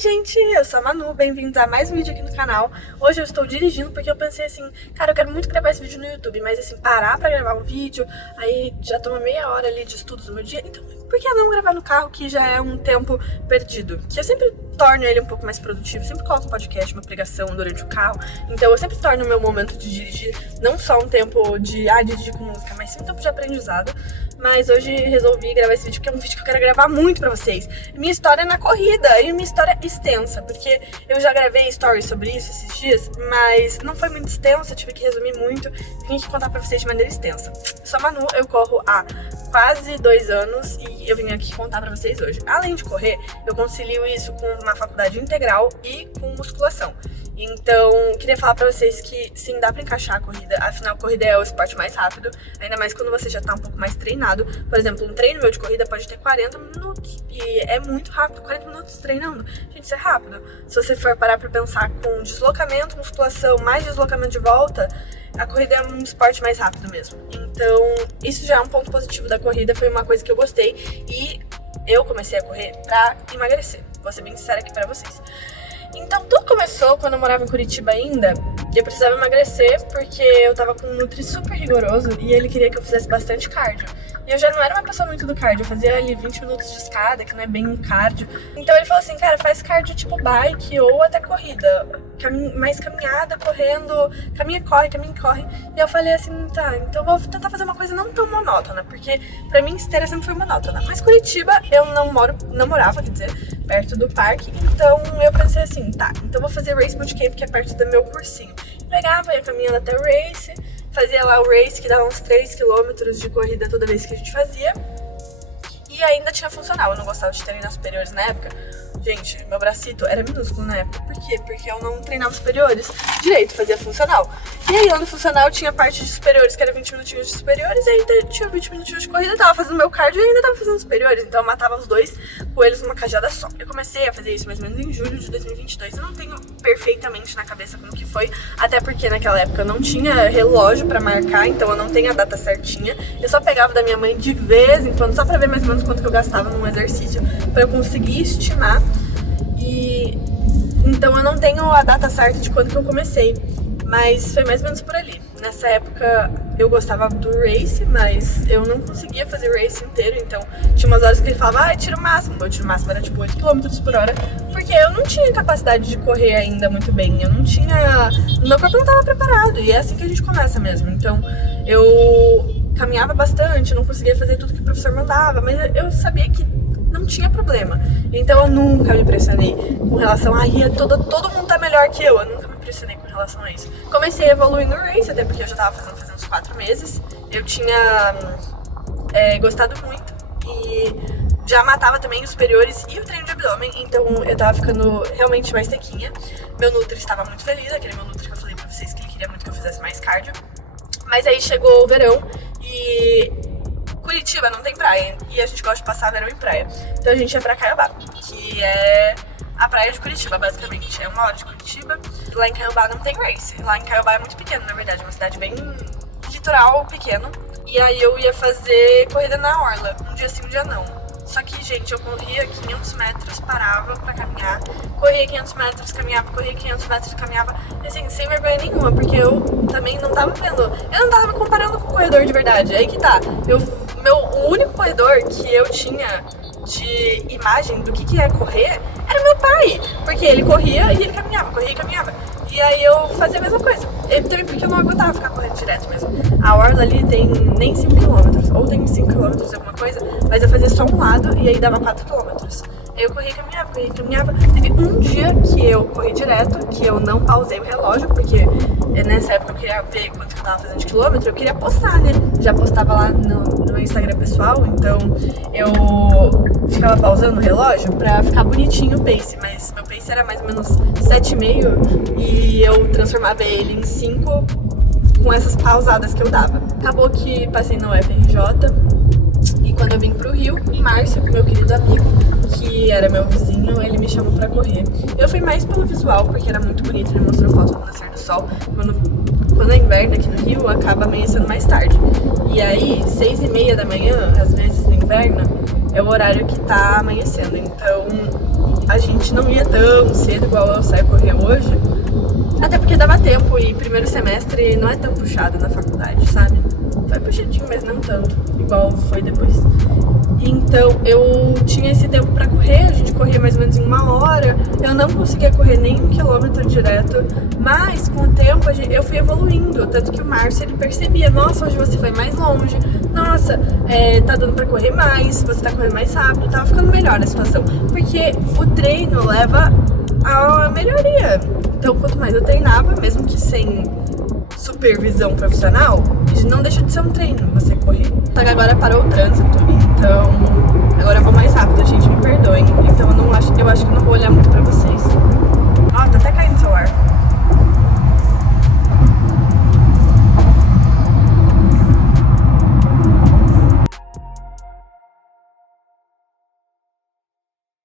gente, eu sou a Manu, bem-vindos a mais um vídeo aqui no canal. Hoje eu estou dirigindo porque eu pensei assim, cara, eu quero muito gravar esse vídeo no YouTube, mas assim, parar pra gravar um vídeo, aí já toma meia hora ali de estudos no meu dia, então por que não gravar no carro, que já é um tempo perdido? Que eu sempre torno ele um pouco mais produtivo, sempre coloco um podcast, uma pregação durante o carro, então eu sempre torno o meu momento de dirigir não só um tempo de dirigir com música, mas sim um tempo de aprendizado. Mas hoje resolvi gravar esse vídeo porque é um vídeo que eu quero gravar muito pra vocês. Minha história é na corrida, e minha história é extensa, porque eu já gravei stories sobre isso esses dias, mas não foi muito extensa, eu tive que resumir muito, vim aqui contar pra vocês de maneira extensa. Sou a Manu, eu corro há quase 2 anos e eu vim aqui contar pra vocês hoje. Além de correr, eu concilio isso com uma faculdade integral e com musculação. Então, queria falar pra vocês que sim, dá pra encaixar a corrida, afinal a corrida é o esporte mais rápido, ainda mais quando você já tá um pouco mais treinado. Por exemplo, um treino meu de corrida pode ter 40 minutos, e é muito rápido, 40 minutos treinando. Gente, isso é rápido. Se você for parar pra pensar com deslocamento, musculação, mais deslocamento de volta, a corrida é um esporte mais rápido mesmo. Então, isso já é um ponto positivo da corrida, foi uma coisa que eu gostei, e eu comecei a correr pra emagrecer. Vou ser bem sincera aqui pra vocês. Então tudo começou quando eu morava em Curitiba ainda, e eu precisava emagrecer porque eu tava com um nutri super rigoroso e ele queria que eu fizesse bastante cardio. E eu já não era uma pessoa muito do cardio, eu fazia ali 20 minutos de escada, que não é bem um cardio. Então ele falou assim, cara, faz cardio tipo bike ou até corrida, mais caminhada, correndo, caminha, corre. E eu falei assim, tá, então eu vou tentar fazer uma coisa não tão monótona, porque pra mim esteira sempre foi monótona. Mas Curitiba eu não morava, quer dizer, perto do parque, então eu pensei assim, tá, então eu vou fazer Race Bootcamp, que é perto do meu cursinho. Pegava, ia caminhando até o Race, fazia lá o Race, que dava uns 3 km de corrida toda vez que a gente fazia. E ainda tinha funcional, eu não gostava de treinar superiores na época. Gente, meu bracito era minúsculo na época. Por quê? Porque eu não treinava superiores direito, fazia funcional. E aí lá no funcional tinha parte de superiores, que era 20 minutinhos de superiores, e ainda tinha 20 minutinhos de corrida, eu tava fazendo meu cardio e ainda tava fazendo superiores. Então eu matava os dois coelhos numa cajada só. Eu comecei a fazer isso mais ou menos em julho de 2022. Eu não tenho perfeitamente na cabeça como que foi, até porque naquela época eu não tinha relógio pra marcar, então eu não tenho a data certinha. Eu só pegava da minha mãe de vez em quando, só pra ver mais ou menos quanto que eu gastava num exercício, pra eu conseguir estimar. E então eu não tenho a data certa de quando que eu comecei, mas foi mais ou menos por ali. Nessa época eu gostava do race, mas eu não conseguia fazer o race inteiro, então tinha umas horas que ele falava, tira o máximo. Meu tiro máximo era tipo 8 km por hora, porque eu não tinha capacidade de correr ainda muito bem, eu não tinha, o meu corpo não estava preparado, e é assim que a gente começa mesmo. Então eu caminhava bastante, não conseguia fazer tudo que o professor mandava, mas eu sabia que não tinha problema. Então eu nunca me impressionei com relação a todo mundo tá melhor que eu nunca me impressionei com relação a isso. Comecei a evoluir no race, até porque eu já tava fazendo uns 4 meses. Eu tinha gostado muito e já matava também os superiores e o treino de abdômen, então eu tava ficando realmente mais tequinha. Meu nutri estava muito feliz, aquele meu nutri que eu falei pra vocês que ele queria muito que eu fizesse mais cardio. Mas aí chegou o verão e Curitiba não tem praia, e a gente gosta de passar verão em praia. Então a gente ia pra Caiobá, que é a praia de Curitiba, basicamente. É 1 hora de Curitiba. Lá em Caiobá não tem race. Lá em Caiobá é muito pequeno, na verdade. É uma cidade bem litoral, pequeno. E aí eu ia fazer corrida na orla, um dia sim, um dia não. Só que, gente, eu corria 500 metros, parava pra caminhar, corria 500 metros, caminhava, corria 500 metros, caminhava, assim, sem vergonha nenhuma, porque eu também não tava vendo, eu não tava me comparando com o corredor de verdade, aí que tá, o único corredor que eu tinha de imagem do que é correr era meu pai, porque ele corria e ele caminhava, corria e caminhava. E aí eu fazia a mesma coisa. E também porque eu não aguentava ficar correndo direto mesmo. A orla ali tem nem 5 km, ou tem 5 km alguma coisa, mas eu fazia só um lado e aí dava 4 km. Aí eu corria e caminhava. Teve um dia que eu corri direto, que eu não pausei o relógio, porque nessa época eu queria ver quanto eu tava fazendo de quilômetro, eu queria postar, né? Já postava lá no Instagram pessoal, então eu ficava pausando o relógio pra ficar bonitinho o pace, mas meu pace era mais ou menos 7,5 e eu transformava ele em 5 com essas pausadas que eu dava. Acabou que passei na UFRJ e quando eu vim pro Rio, o Márcio, meu querido amigo, que era meu vizinho, ele me chamou pra correr. Eu fui mais pelo visual, porque era muito bonito, ele mostrou foto do nascer do sol. Quando é inverno aqui no Rio, acaba amanhecendo mais tarde. E aí, 6h30 da manhã, às vezes no inverno, é o horário que tá amanhecendo. Então a gente não ia tão cedo igual eu saio correr hoje. Até porque dava tempo e primeiro semestre não é tão puxado na faculdade, sabe? Foi puxadinho, mas não tanto, igual foi depois. Então eu tinha esse tempo pra correr, a gente corria mais ou menos em 1 hora. Eu não conseguia correr nem 1 quilômetro direto, mas com o tempo eu fui evoluindo. Tanto que o Márcio, ele percebia: nossa, hoje você foi mais longe, nossa, tá dando pra correr mais, você tá correndo mais rápido, tava ficando melhor a situação. Porque o treino leva a melhoria. Então quanto mais eu treinava, mesmo que sem supervisão profissional, não deixa de ser um treino você correr. Só que agora parou o trânsito, então agora eu vou mais rápido, gente, me perdoem. Então eu acho que eu não vou olhar muito pra vocês.